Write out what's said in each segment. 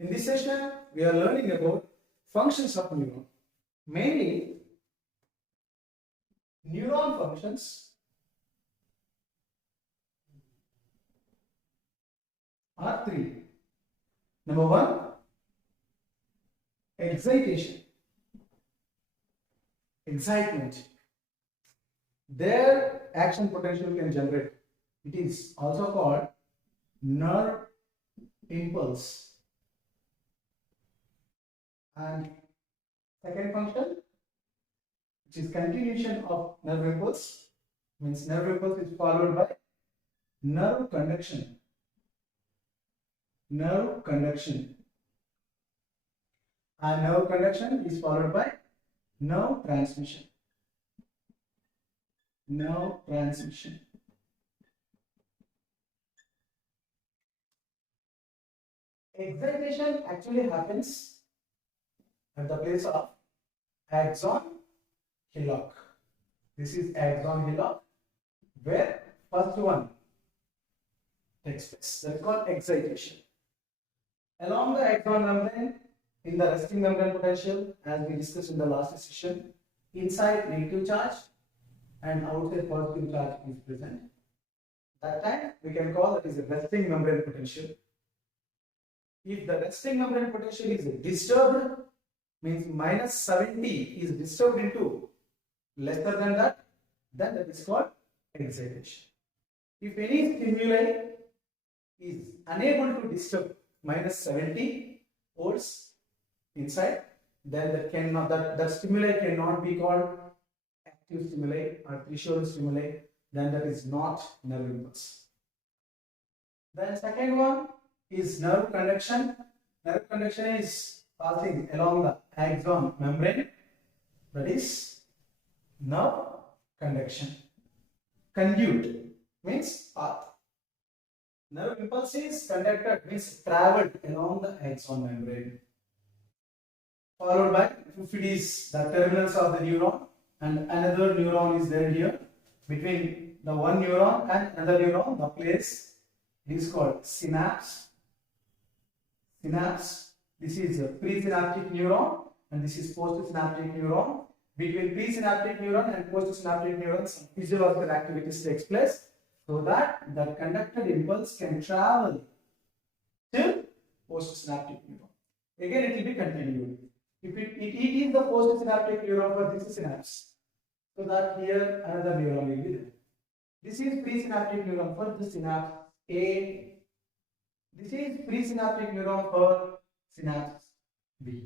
In this session, we are learning about functions of neuron. Mainly, neuron functions are three. Number one, excitation, excitement. Their action potential can generate. It is also called nerve impulse. And second function, which is continuation of nerve impulse, means nerve impulse is followed by nerve conduction. Nerve conduction. And nerve conduction is followed by nerve transmission. Nerve transmission. Excitation actually happens at the place of axon hillock. This is axon hillock, where first one takes place. That is called excitation. Along the axon membrane, in the resting membrane potential, as we discussed in the last session, inside negative charge and outside positive charge is present. That time we can call it is a resting membrane potential. If the resting membrane potential is disturbed, means minus 70 is disturbed into lesser than that, then that is called excitation. If any stimuli is unable to disturb minus 70 volts inside, then that stimuli cannot be called active stimuli or threshold stimuli, then that is not nerve impulse. Then second one is nerve conduction. Nerve conduction is passing along the axon membrane, that is nerve conduction. Conduit means path. Nerve impulse is conducted, means traveled along the axon membrane, followed by, if it is the terminals of the neuron and another neuron is there here, between the one neuron and another neuron, the place is called synapse. Synapse. This is a presynaptic neuron and this is postsynaptic neuron. Between presynaptic neuron and postsynaptic neurons, some physiological activities takes place so that the conducted impulse can travel till postsynaptic neuron. Again, it will be continued. If it is the postsynaptic neuron for this synapse, so that here another neuron will be there. This is presynaptic neuron for the synapse A. This is presynaptic neuron for synapse B.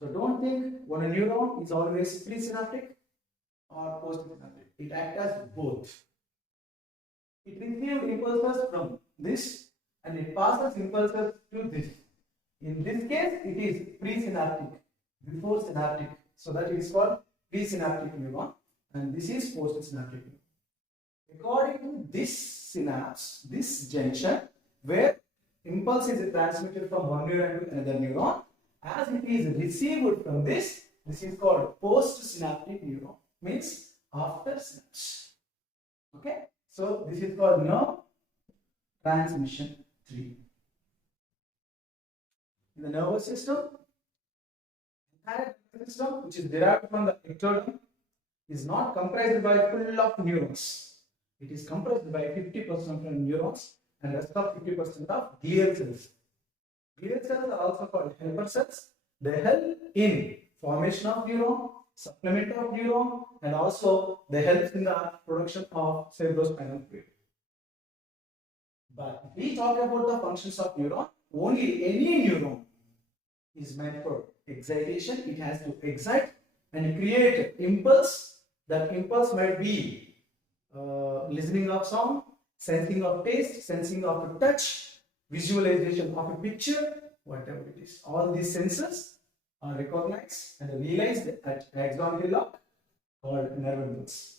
So don't think one neuron is always presynaptic or postsynaptic. It acts as both. It received impulses from this and it passes impulses to this. In this case, it is presynaptic, before synaptic. So that is called presynaptic neuron and this is postsynaptic neuron. According to this synapse, this junction where impulse is transmitted from one neuron to another neuron, as it is received from this is called postsynaptic neuron, means after synapse. Okay, so this is called nerve transmission 3. In the nervous system, entire nervous system, which is derived from the ectoderm, is not comprised by full of neurons. It is comprised by 50% of neurons and rest of 50% of glial cells. Glial cells are also called helper cells. They help in formation of neuron, supplement of neuron, and also they help in the production of cerebrospinal fluid. But if we talk about the functions of neuron, only any neuron is meant for excitation. It has to excite and create impulse. That impulse might be listening of sound, sensing of taste, sensing of touch, visualization of a picture, whatever it is. All these senses are recognized and realized at axon hillock called nerve impulse.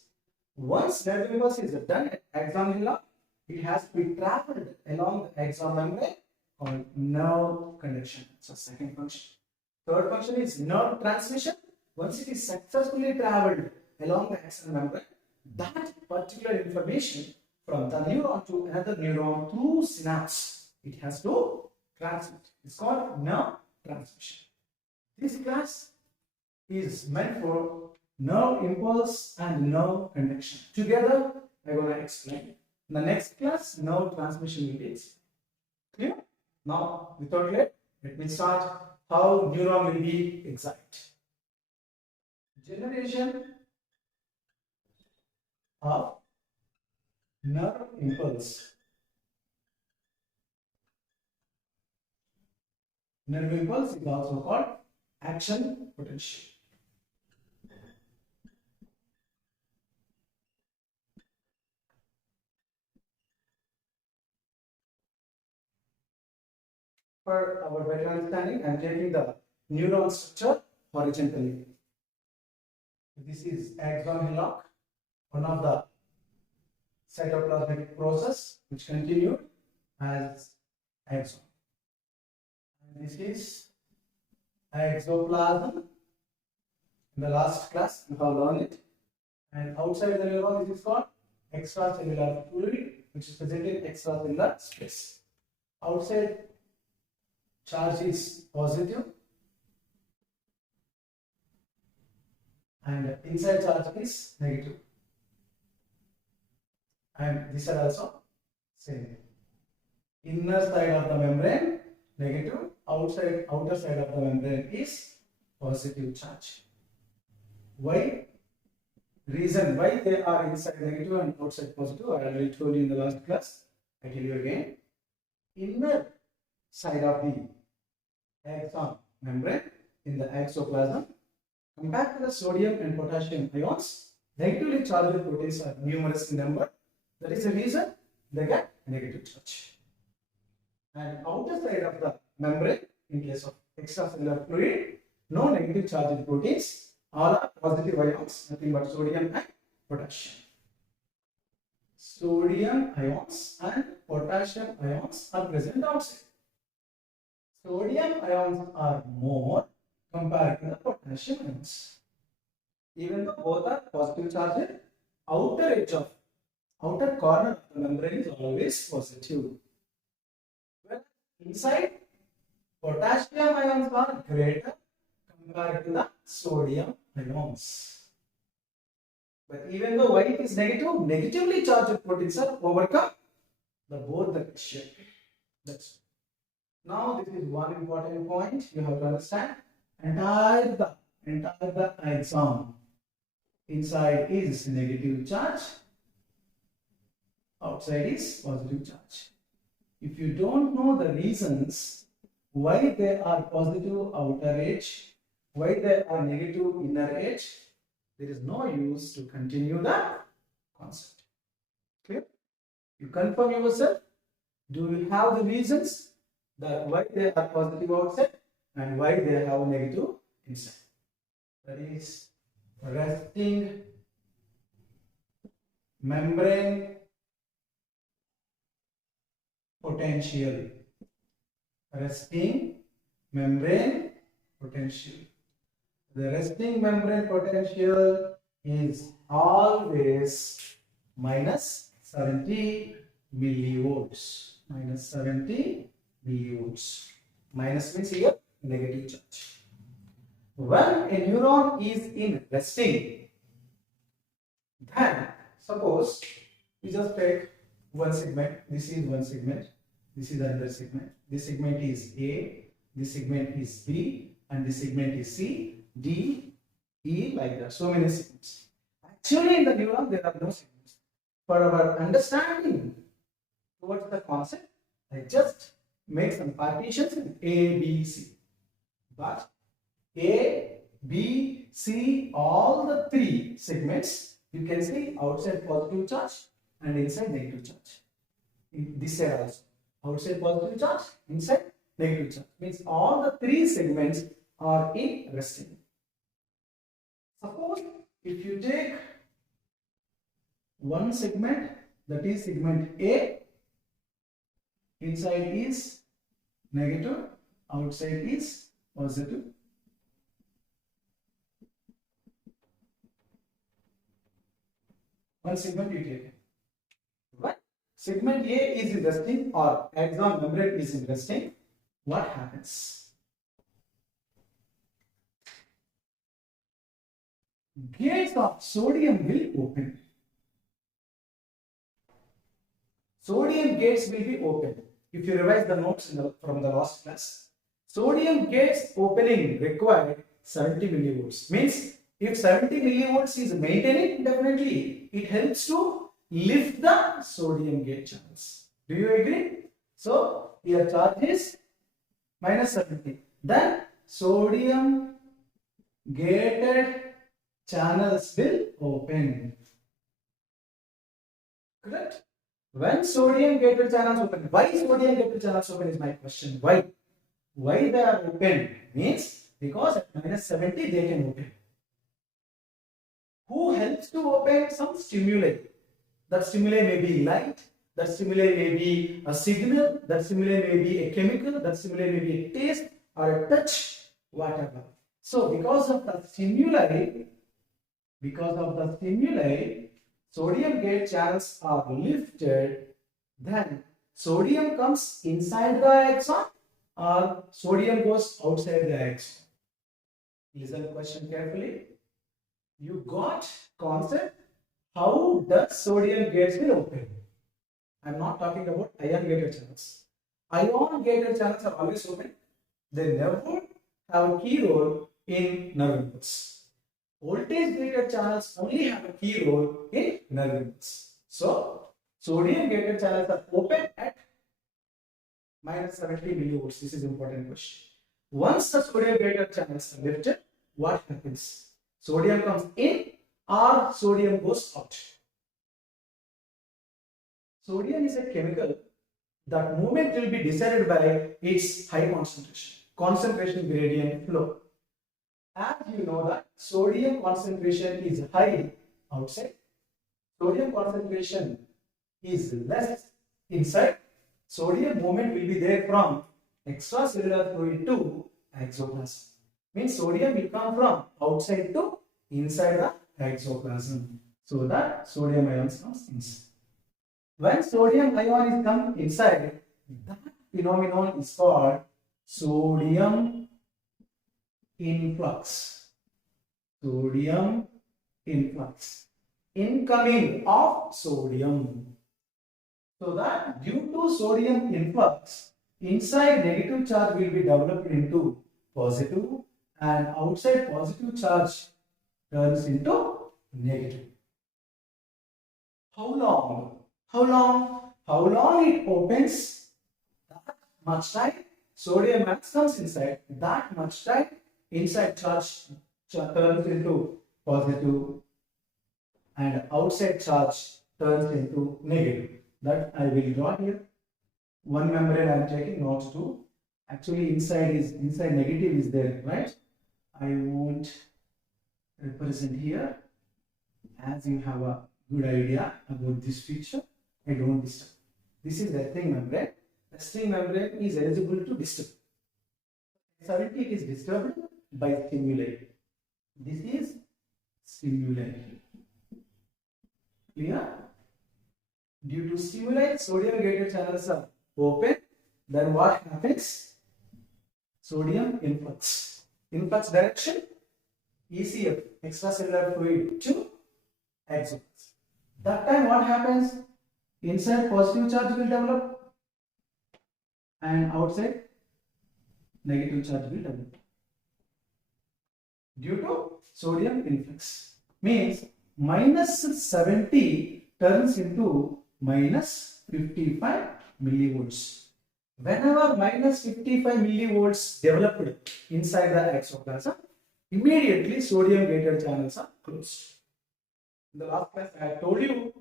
Once nerve impulse is done at axon hillock, it has to be traveled along the axon membrane called nerve conduction. So second function. Third function is nerve transmission. Once it is successfully traveled along the axon membrane, that particular information from the neuron to another neuron through synapse, it has to transmit. It's called nerve transmission. This class is meant for nerve impulse and nerve conduction. Together, I'm going to explain. In the next class, nerve transmission will be explained. Clear? Now, without delay, let me start how neuron will be excited. Generation of nerve impulse. Nerve impulse is also called action potential. For our better understanding, I am taking the neuron structure horizontally. This is axon hillock, one of the cytoplasmic process which continued as axon. And this is exoplasm. In the last class, you have learned it. And outside the neuron, this is called extracellular fluid, which is present in extracellular space. Outside charge is positive, and inside charge is negative. And these are also same. Inner side of the membrane negative, outer side of the membrane is positive charge. Why? Reason why they are inside negative and outside positive, I already told you in the last class. I tell you again. Inner side of the axon membrane in the exoplasm, compared to the sodium and potassium ions, negatively charged proteins are numerous in number. That is the reason they get negative charge. And outer side of the membrane, in case of extracellular fluid, no negative charged proteins, all are positive ions, nothing but sodium and potassium. Sodium ions and potassium ions are present outside. Sodium ions are more compared to the potassium ions. Even though both are positive charged, outer corner of the membrane is always positive. Well, inside, potassium ions are greater compared to the sodium ions. But even though white is negative, negatively charged proteins are overcome both the ratio. That's now this is one important point you have to understand. Entire the axon inside is negative charge, outside is positive charge. If you don't know the reasons why they are positive outer edge, why they are negative inner edge, there is no use to continue the concept. Clear? You confirm yourself. Do you have the reasons that why they are positive outside and why they have negative inside? That is resting membrane potential. Resting membrane potential. The resting membrane potential is always minus 70 millivolts. Minus 70 millivolts. Minus means here negative charge. When a neuron is in resting, then suppose we just take one segment. This is one segment. This is another segment. This segment is A. This segment is B. And this segment is C. D, E, like that. So many segments. Actually, in the neuron, there are no segments. For our understanding towards the concept, I just make some partitions in A, B, C. But A, B, C, all the three segments, you can see outside positive charge and inside negative charge. In this side also. Outside positive charge, inside negative charge. Means all the three segments are in resting. Suppose if you take one segment, that is segment A, inside is negative, outside is positive. One segment you take. Right? Segment A is in resting or axon membrane is in resting. what happens? Gates of sodium will open. Sodium gates will be open. If you revise the notes from the last class, sodium gates opening required 70 millivolts. Means if 70 millivolts is maintaining, definitely it helps to lift the sodium gate channels. Do you agree? So here charge is minus 70. Then sodium gated channels will open. Correct? When sodium gated channels open, why sodium gated channels open is my question. Why? Why they are open means because at minus 70 they can open. Who helps to open? Some stimuli. That stimuli may be light, that stimuli may be a signal, that stimuli may be a chemical, that stimuli may be a taste or a touch, whatever. So because of the stimuli, sodium gate channels are lifted, then sodium comes inside the axon or sodium goes outside the axon. Listen to the question carefully. You got concept? How does sodium gates will open? I am not talking about ion gated channels. Ion gated channels are always open. They never have a key role in nerve impulse. Voltage gated channels only have a key role in nerve impulse. So, sodium gated channels are open at minus 70 millivolts. This is important question. Once the sodium gated channels are lifted, what happens? Sodium comes in or sodium goes out. Sodium is a chemical. That movement will be decided by its high concentration gradient flow. As you know that sodium concentration is high outside, sodium concentration is less inside. Sodium movement will be there from extracellular fluid to exoplasm. Means sodium will come from outside to inside the exoplasm. So that sodium ions comes inside. When sodium ion is come inside, that phenomenon is called sodium influx. Sodium influx. Incoming of sodium. So that due to sodium influx, inside negative charge will be developed into positive and outside positive charge turns into negative. How long? How long it opens? That much time sodium ions comes inside. That much time inside charge turns into positive and outside charge turns into negative. That I will draw here. One membrane I am taking notes to. Actually inside negative is there, right? I won't represent here. As you have a good idea about this feature, I don't disturb. This is resting membrane. Resting membrane is eligible to disturb. 70 is disturbed by stimuli. This is stimuli. Clear? Due to stimuli, sodium gated channels are open. Then what happens? Sodium influx. Influx direction ECF, extracellular fluid, to exoplasm. That time what happens? Inside positive charge will develop and outside negative charge will develop. Due to sodium influx. Means minus 70 turns into minus 55 millivolts. Whenever minus 55 millivolts developed inside the exoplasm, immediately sodium gated channels are closed. In the last class, I have told you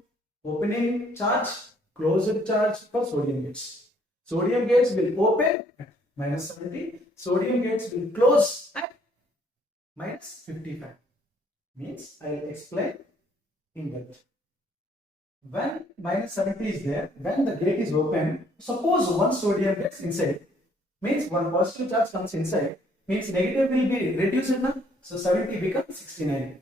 opening charge, closed charge for sodium gates. Sodium gates will open at minus 70, sodium gates will close at minus 55. Means I will explain in depth. When minus 70 is there, when the gate is open, suppose one sodium gets inside, means one positive charge comes inside, means negative will be reduced now, so 70 becomes 69.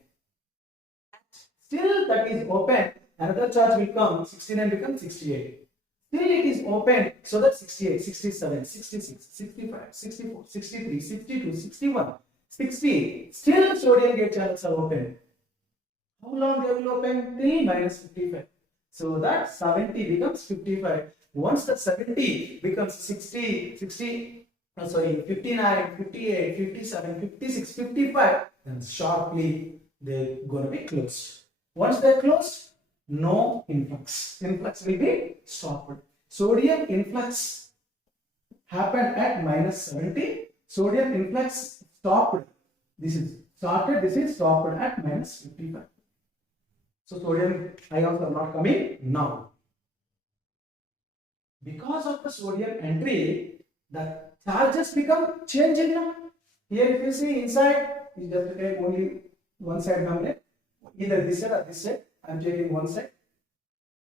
Still that is open, another charge will come, 69 becomes 68. Still it is open, so that 68, 67, 66, 65, 64, 63, 62, 61, 60. Still sodium gate channels are open. How long they will open? Till minus 55. So that 70 becomes 55. Once the 70 becomes 60, 60, sorry, 59, 58, 57, 56, 55, then sharply they're going to be closed. Once they're closed, no influx. Influx will be stopped. Sodium influx happened at minus 70. Sodium influx stopped. This is started, this is stopped at minus 55. So sodium ions are not coming now. Because of the sodium entry, the charges become changing now. Here if you see inside, you just take only one side membrane, either this side or this side. I am taking one side.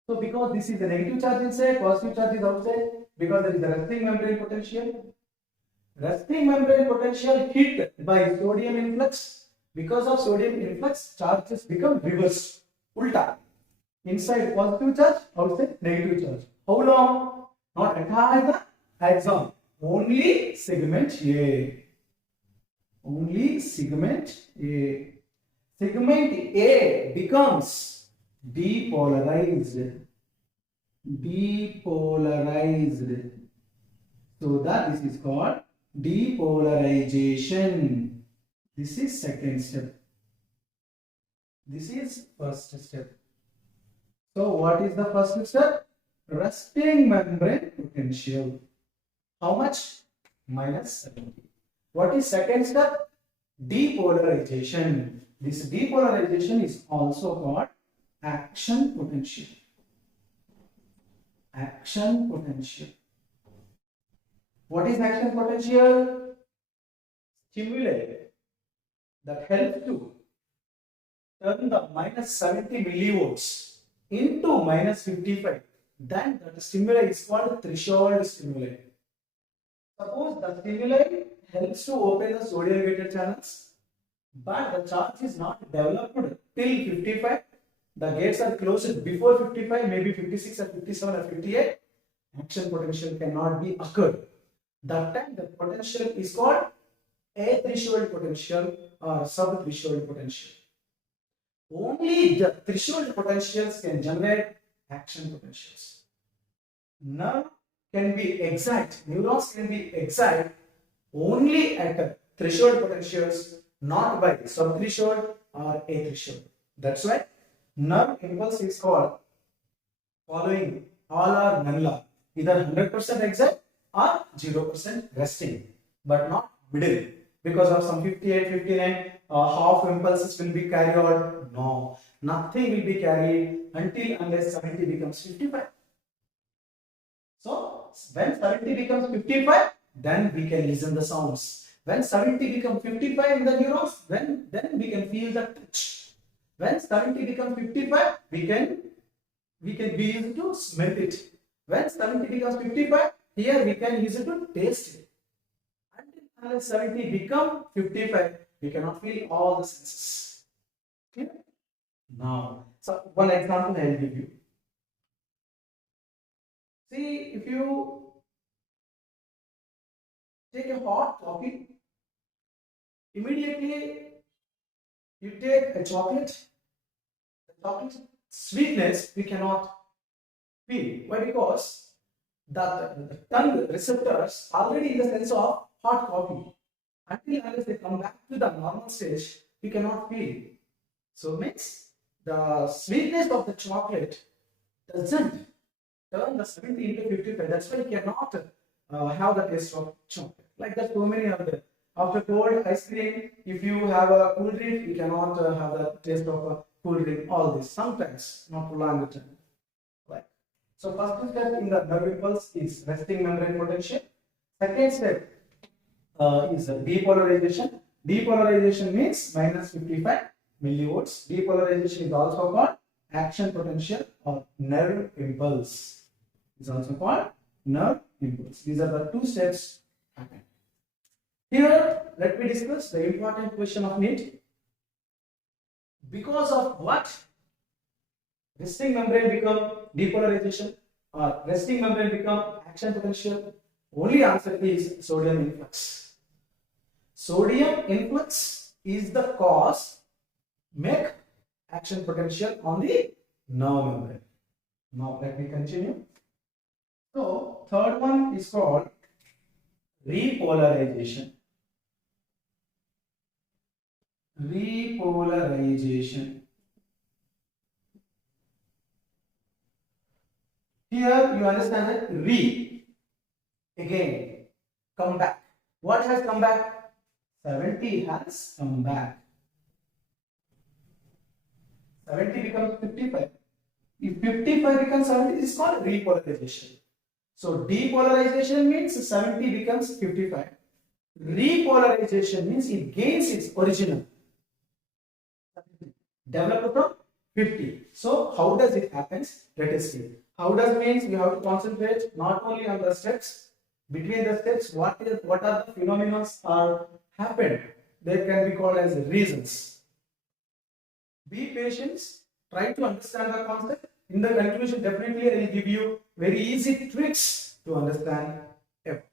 So because this is the negative charge inside, positive charge is outside, because there is the resting membrane potential. Resting membrane potential hit by sodium influx. Because of sodium influx, charges become reversed. Ulta. Inside positive charge, outside negative charge. How long? Not entire the axon. Only segment A. Only segment A. Segment A becomes depolarized. Depolarized. So that this is called depolarization. This is second step. This is first step. So what is the first step? Resting membrane potential. How much? Minus 70. What is second step? Depolarization. This depolarization is also called action potential. Action potential. What is action potential? Stimuli that help to turn the minus 70 millivolts into minus 55. Then that stimuli is called threshold stimuli. Suppose the stimuli helps to open the sodium gated channels, but the charge is not developed till 55. The gates are closed before 55, maybe 56 or 57 or 58. Action potential cannot be occurred. That time the potential is called a threshold potential or sub threshold potential. Only the threshold potentials can generate action potentials. Nerve can be exact, neurons can be exact only at threshold potentials, not by sub threshold or a threshold. That's why nerve impulse is called following all or none law, either 100% exact or 0% resting, but not middle. Because of some 58, 59, half impulses will be carried out. No, nothing will be carried until unless 70 becomes 55. So when 70 becomes 55, then we can listen the sounds. When 70 becomes 55 in the neurons, then we can feel the touch. When 70 becomes 55, we can be able to smell it. When 70 becomes 55, here we can use it to taste it. Unless 70 become 55, we cannot feel all the senses. Okay? Now, so one example I will give you. See, if you take a hot coffee, immediately you take a chocolate. The chocolate sweetness we cannot feel. Why? Because the tongue receptors already in the sense of hot coffee. Until unless they come back to the normal stage, we cannot feel. So means the sweetness of the chocolate doesn't turn the 70 into 55. That's why you cannot have the taste of chocolate. Like that, so many of them. After cold ice cream, if you have a cool drink, you cannot have the taste of a cool drink. All this sometimes, not for longer time. Right. So first step in the nerve impulse is resting membrane potential. Second step is depolarization. Depolarization means minus 55 millivolts. Depolarization is also called action potential or nerve impulse. Is also called nerve impulse. These are the two steps happen. Here, let me discuss the important question of NEET. Because of what resting membrane become depolarization? or resting membrane become action potential? Only answer is sodium influx. Sodium influx is the cause make action potential on the nerve membrane. Now let me continue. So third one is called repolarization. Repolarization. Here you understand that again come back. What has come back? 70 has come back. 70 becomes 55. If 55 becomes 70, this is called repolarization. So depolarization means 70 becomes 55. Repolarization means it gains its original. Developed from 50. So how does it happen? Let us see. How does means we have to concentrate not only on the steps, between the steps, what are the phenomena are happened. They can be called as reasons. Be patient, try to understand the concept. In the conclusion, definitely I will give you very easy tricks to understand everything.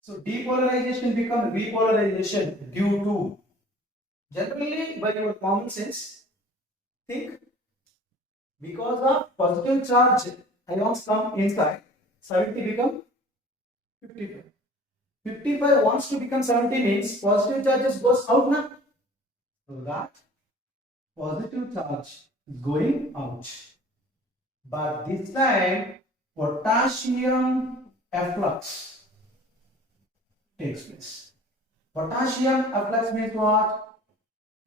So depolarization becomes repolarization due to, generally by your common sense, think because of positive charge ions come inside, 70 become 55. 55 wants to become 70 means positive charges goes out now. So that positive charge is going out. But this time potassium efflux takes place. Potassium efflux means what?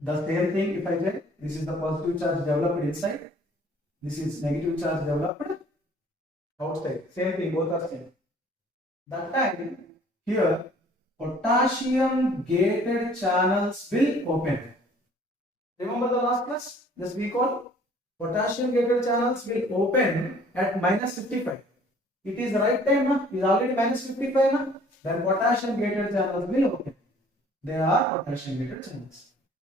The same thing if I say this is the positive charge developed inside, this is negative charge developed outside. Same thing, both are same. That time here potassium gated channels will open. Remember the last class? This we call potassium gated channels will open at minus 55. It is right time, na? It is already minus 55, na? Then potassium gated channels will open. They are potassium gated channels.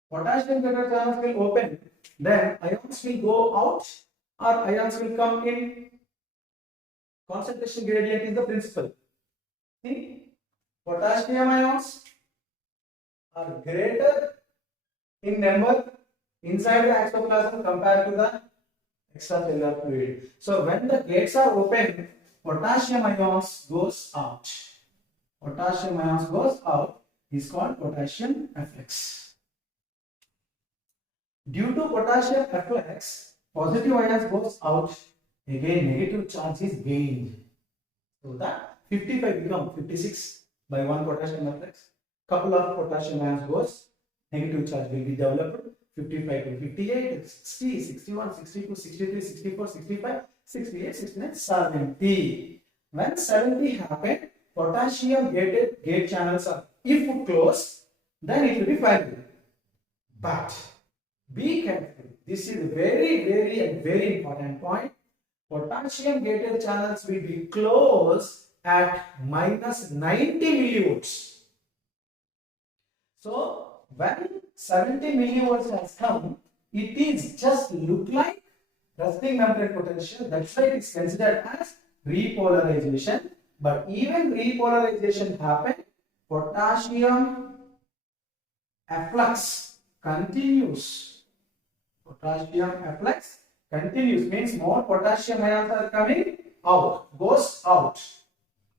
Potassium gated channels will open. Then ions will go out or ions will come in. Concentration gradient is the principle. See, potassium ions are greater in number inside the exoplasm compared to the extracellular fluid. So when the gates are open, potassium ions goes out. Potassium ions goes out is called potassium efflux. Due to potassium efflux, positive ions goes out. Again, negative charge is gained. So that 55 become 56 by one potassium efflux. Couple of potassium ions goes. Negative charge will be developed. 55 to 58, 60, 61, 62, 63, 64, 65, 68, 69, 70. When 70 happened, potassium gate channels are if closed, then it will be fired. But be careful. This is very important point. Potassium gated channels will be closed at minus 90 millivolts. So when 70 millivolts has come, it is just look like resting membrane potential. That's why it is considered as repolarization. But even repolarization happened, potassium efflux continues. Potassium efflux continues means more potassium ions are coming out, goes out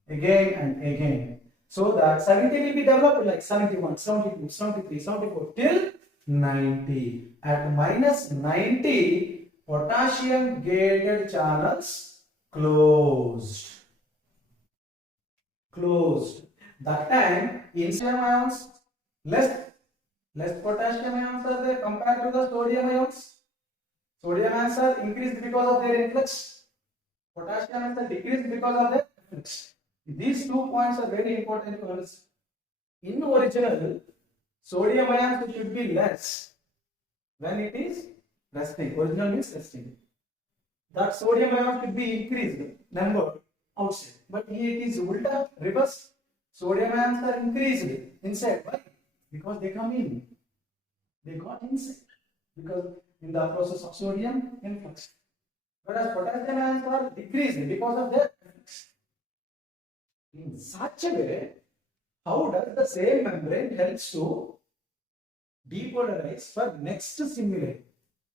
again and again. So that 70 will be developed like 71, 72, 73, 74 till 90. At minus 90, potassium gated channels closed. Closed. That time, potassium ions less potassium ions are there compared to the sodium ions. Sodium ions are increased because of their influx. Potassium ions are decreased because of their influx. These 2 points are very important to understand. In original, sodium ions should be less when it is resting. Original means resting. That sodium ions should be increased number outside. But here it is ulta, reverse. Sodium ions are increased inside. Why? Because they come in. They got inside. Because in the process of sodium influx. whereas potassium ions are decreasing because of their effects. In such a way, how does the same membrane helps to depolarize for next stimuli?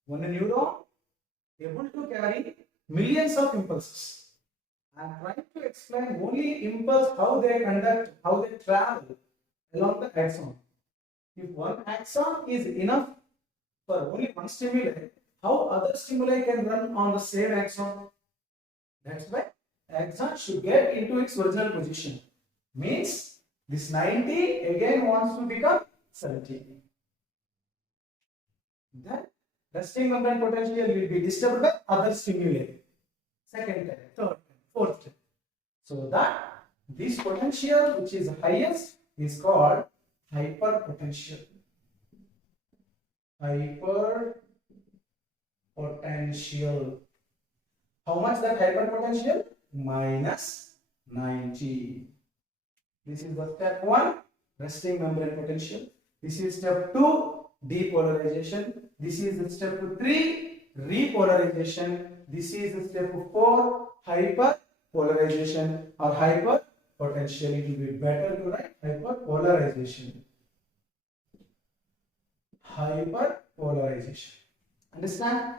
One neuron able to carry millions of impulses. I am trying to explain only impulse, how they conduct, how they travel along the axon. If one axon is enough for only one stimuli, how other stimuli can run on the same axon? That's why axon should get into its original position. Means this 90 again wants to become 70. Then resting membrane potential will be disturbed by other stimuli. Second time, third time, fourth time. So that this potential which is highest is called hyperpotential. Hyperpotential. How much that hyperpotential? Minus 90. This is the step 1, resting membrane potential. This is step 2, depolarization. This is the step 3, repolarization. This is the step 4, hyperpolarization or hyperpotential. It will be better to write hyperpolarization. Hyperpolarization. Understand?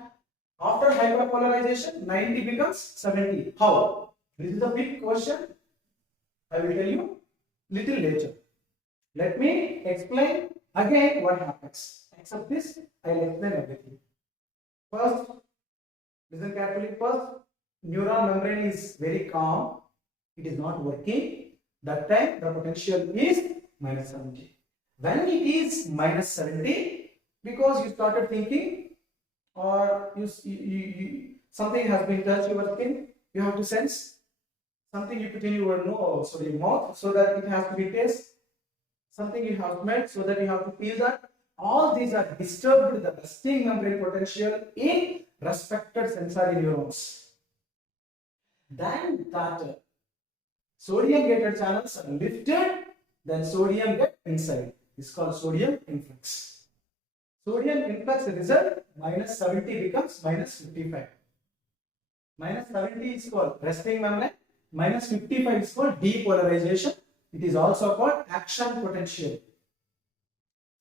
After hyperpolarization, 90 becomes 70. How? This is a big question. I will tell you little later. Let me explain again what happens. Except this, I will explain everything. First, listen carefully. First, neuron membrane is very calm. It is not working. That time the potential is minus 70. When it is minus 70, because you started thinking, or something has been touched your skin, you have to sense. Something you put in your nose or your mouth, so that it has to be taste. Something you have smelled, so that you have to feel that. All these are disturbed the resting membrane potential in respected sensory neurons. Then that sodium gated channels are lifted, then sodium get inside. This is called sodium influx. Sodium influx result minus 70 becomes minus 55. Minus 70 is called resting membrane. Minus 55 is called depolarization. It is also called action potential.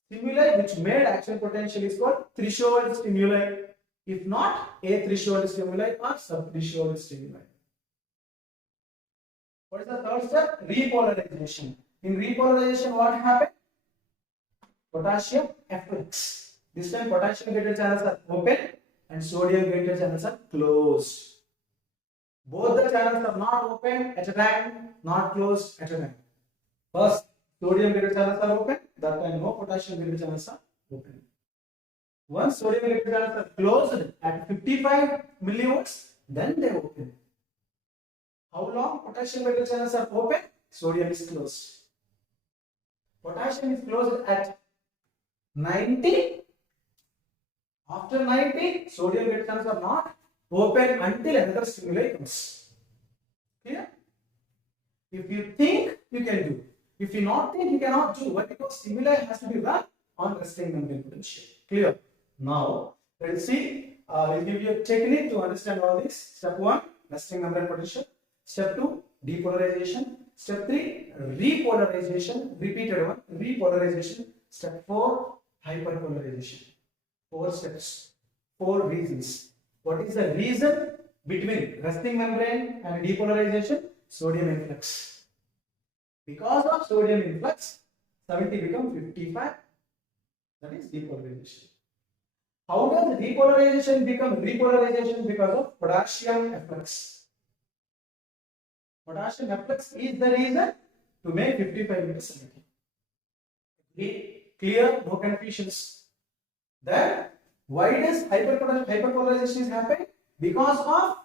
Stimuli which made action potential is called threshold stimuli. If not, a threshold stimuli or sub-threshold stimuli. What is the third step? Repolarization. In repolarization, what happened? Potassium efflux. This time potassium gated channels are open and sodium gated channels are closed. Both the channels are not open at a time, not closed at a time. First, sodium gated channels are open, that time no potassium gated channels are open. Once sodium gated channels are closed at 55 millivolts, then they open. How long potassium gated channels are open? Sodium is closed. Potassium is closed at 90. After 90, sodium gated channels are not open until another stimuli comes. Clear? If you think, you can do. If you not think, you cannot do. Why? Because stimuli has to be run on resting membrane potential. Clear? Now, let's see. We'll give you a technique to understand all this. Step 1, resting membrane potential. Step 2, depolarization. Step 3, repolarization. Repeated one, repolarization. Step 4, hyperpolarization. 4 steps, 4 reasons. What is the reason between resting membrane and depolarization? Sodium influx. Because of sodium influx, 70 becomes 55. That is depolarization. How does depolarization become repolarization? Because of potassium efflux. Potassium efflux is the reason to make 55 into 70. Clear? No confusions. Then, why does hyperpolarization happen? Because of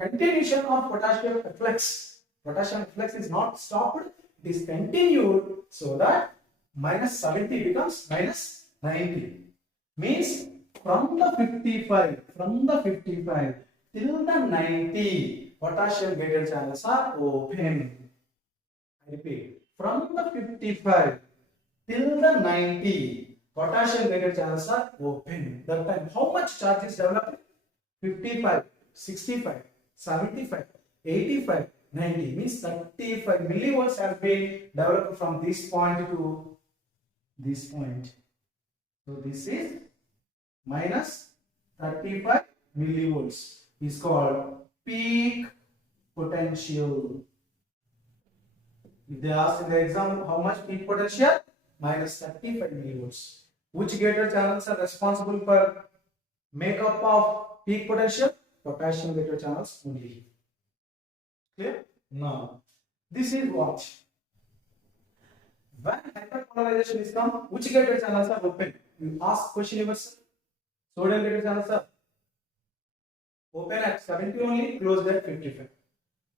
continuation of potassium efflux. Potassium efflux is not stopped, it is continued, so that minus 70 becomes minus 90. Means from the 55 till the 90, potassium gated channels are open. I repeat, from the 55 till the 90, potassium gated channels are open. That time, how much charge is developed? 55, 65, 75, 85, 90 means 35 millivolts have been developed from this point to this point. So this is minus 35 millivolts is called peak potential. If they ask in the exam how much peak potential, minus 35 millivolts. Which gated channels are responsible for makeup of peak potential? Potassium gated channels only. Clear? Now, this is what? When hyperpolarization is come, which gated channels are open? You ask question yourself. Sodium gated channels are open at 70 only, closed at 55.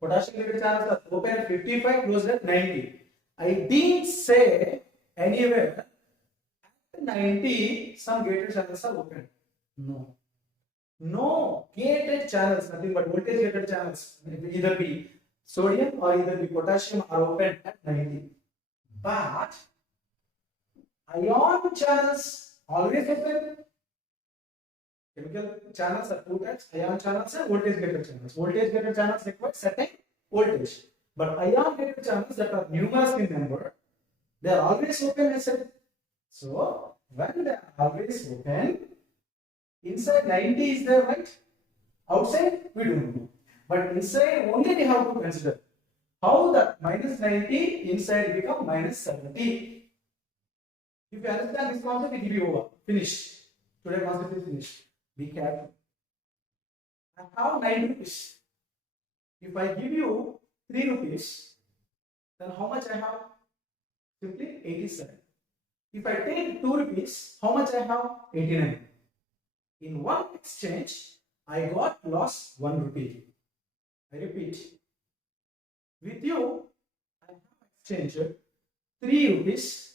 Potassium gated channels are open at 55, closed at 90. I didn't say anywhere at 90 some gated channels are open. No. No gated channels, nothing but voltage gated channels, either be sodium or either be potassium are open at 90. But ion channels always open. Chemical channels are two types, ion channels and voltage gated channels. Voltage gated channels require certain voltage. But ion gated channels that are numerous in number, they are always open, I said. So, when they are always open, inside 90 is there, right? Outside, we don't know. But inside only we have to consider. How the minus 90 inside become minus 70. If you understand this concept, it will be over. Finish. Today concept is finished. Be careful. I have 9 rupees. If I give you 3 rupees, then how much I have? Simply 87. If I take 2 rupees, how much I have? 89. In one exchange, I got lost 1 rupee. I repeat. With you, I have exchanged 3 rupees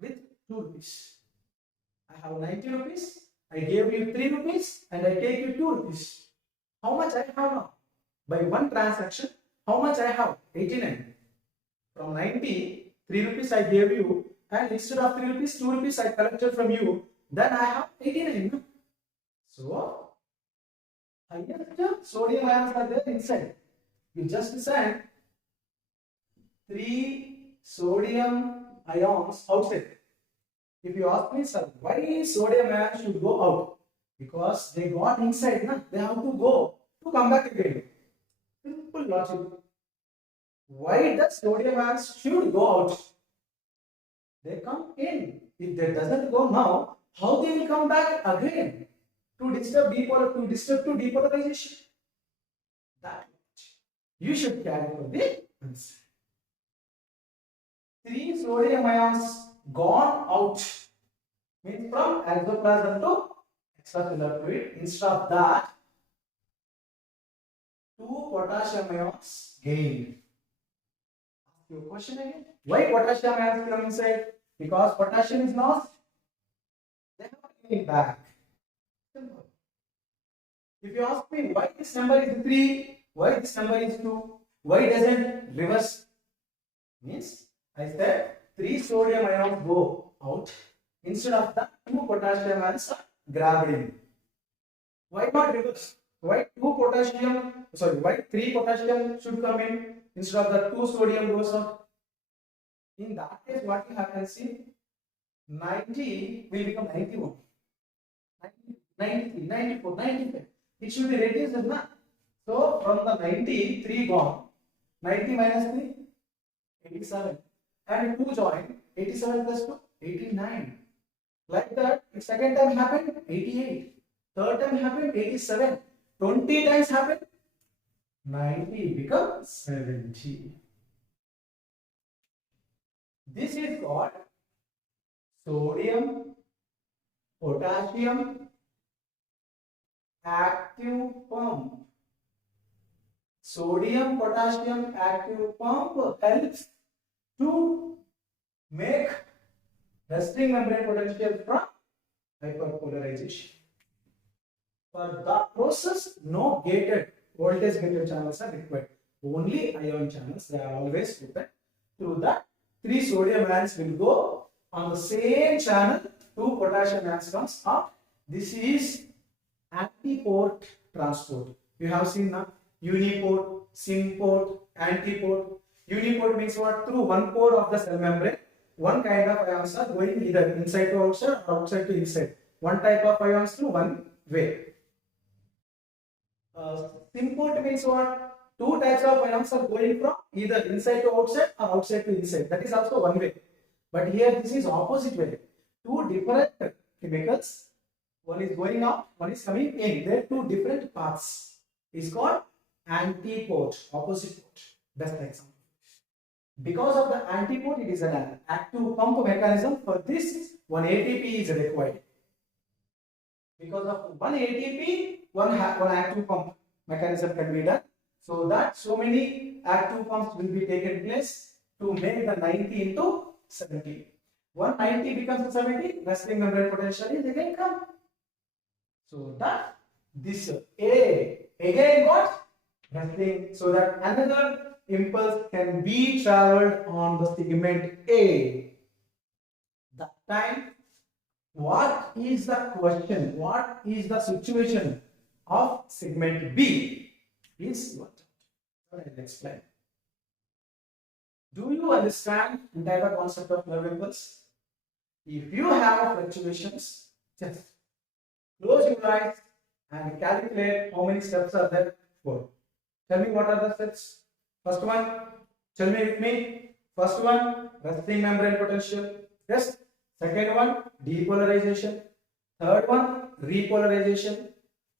with 2 rupees. I have 90 rupees. I gave you 3 rupees and I take you 2 rupees. How much I have now? By one transaction, how much I have? 89. From 90, 3 rupees I gave you, and instead of 3 rupees, 2 rupees I collected from you. Then I have 89. So, highest sodium ions are there inside. You just send 3 sodium ions outside. If you ask me, sir, why sodium ions should go out? Because they got inside, na? They have to go to come back again. Simple logic. Why does sodium ions should go out? They come in. If they doesn't go now, how they will come back again? To disturb depolarization. That much. You should carry for the answer. 3 sodium ions gone out. Means from exoplasm to extracellular fluid. Instead of that, 2 potassium ions gained. Ask your question again. Why potassium ions come inside? Because potassium is lost. They have to gain back. Simple. If you ask me why this number is 3, why this number is 2, why doesn't reverse? Means I said 3 sodium ions go out. Instead of that, 2 potassium ions are grabbed in. Why not reverse? Why 3 potassium should come in instead of the 2 sodium goes out? In that case, what will happen? See, 90 will become 91, 93, 94, 95. It should be reduced, na? So from the 93 gone, 90 minus 3, 87. And 2 join, 87 plus 2, 89. Like that, second time happened, 88. Third time happened, 87. 20 times happened, 90 becomes 70. This is called sodium, potassium, active pump. Sodium potassium active pump helps to make resting membrane potential from hyperpolarization. For the process, no gated voltage gated channels are required. Only ion channels, they are always open. Through that, 3 sodium ions will go on the same channel, 2 potassium ions comes up. This is antiport transport. You have seen now uniport, symport, antiport. Uniport means what? Through one pore of the cell membrane, one kind of ions are going either inside to outside or outside to inside. One type of ions through one way. Symport means what? Two types of ions are going from either inside to outside or outside to inside. That is also one way. But here this is opposite way. Two different chemicals. One is going out, one is coming in. There are two different paths. It's called antiport, opposite port. That's the example. Because of the antiport, it is an active pump mechanism. For this, one ATP is required. Because of one ATP, one active pump mechanism can be done. So that so many active pumps will be taken place to make the 90 into 70. 190 becomes 70, resting membrane potential is again come. So that this A again got resting, so that another impulse can be traveled on the segment A. That time, what is the question? What is the situation of segment B? Is what I will explain. Do you understand the entire concept of nerve impulse? If you have fluctuations, just close your eyes and calculate how many steps are there. 4. Tell me what are the steps. First one, tell me with me. First one, resting membrane potential. Yes. Second one, depolarization. Third one, repolarization.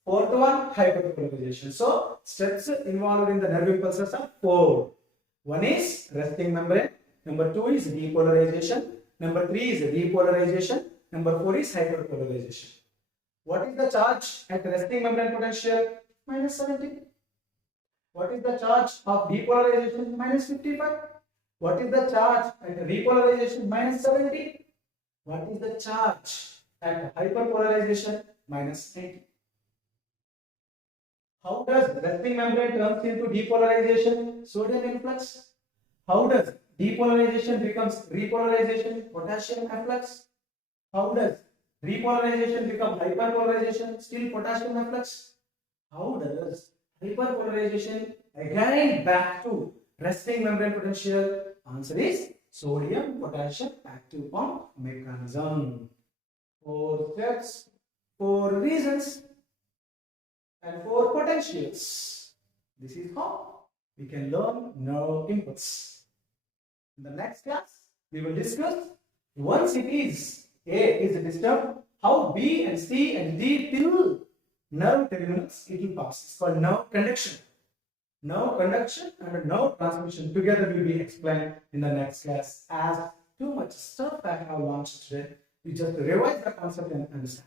Fourth one, hyperpolarization. So, steps involved in the nerve impulses are 4. One is resting membrane. Number 2 is depolarization. Number 3 is repolarization. Number 4 is hyperpolarization. What is the charge at resting membrane potential? Minus 70. What is the charge of depolarization? Minus 55. What is the charge at repolarization? Minus 70. What is the charge at hyperpolarization? Minus 90. How does resting membrane turns into depolarization? Sodium influx. How does depolarization becomes repolarization? Potassium efflux. How does repolarization become hyperpolarization? Still potassium efflux. How does hyperpolarization again back to resting membrane potential? Answer is sodium potassium active pump mechanism. 4 steps, 4 reasons, and 4 potentials. This is how we can learn nerve impulse. In the next class, we will discuss once it is A is disturbed, how B and C and D till nerve terminals it will pass. It's called nerve conduction. Nerve conduction and nerve transmission together will be explained in the next class. As too much stuff I have launched today, you just revise the concept and understand.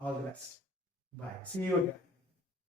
All the best. Bye. See you again.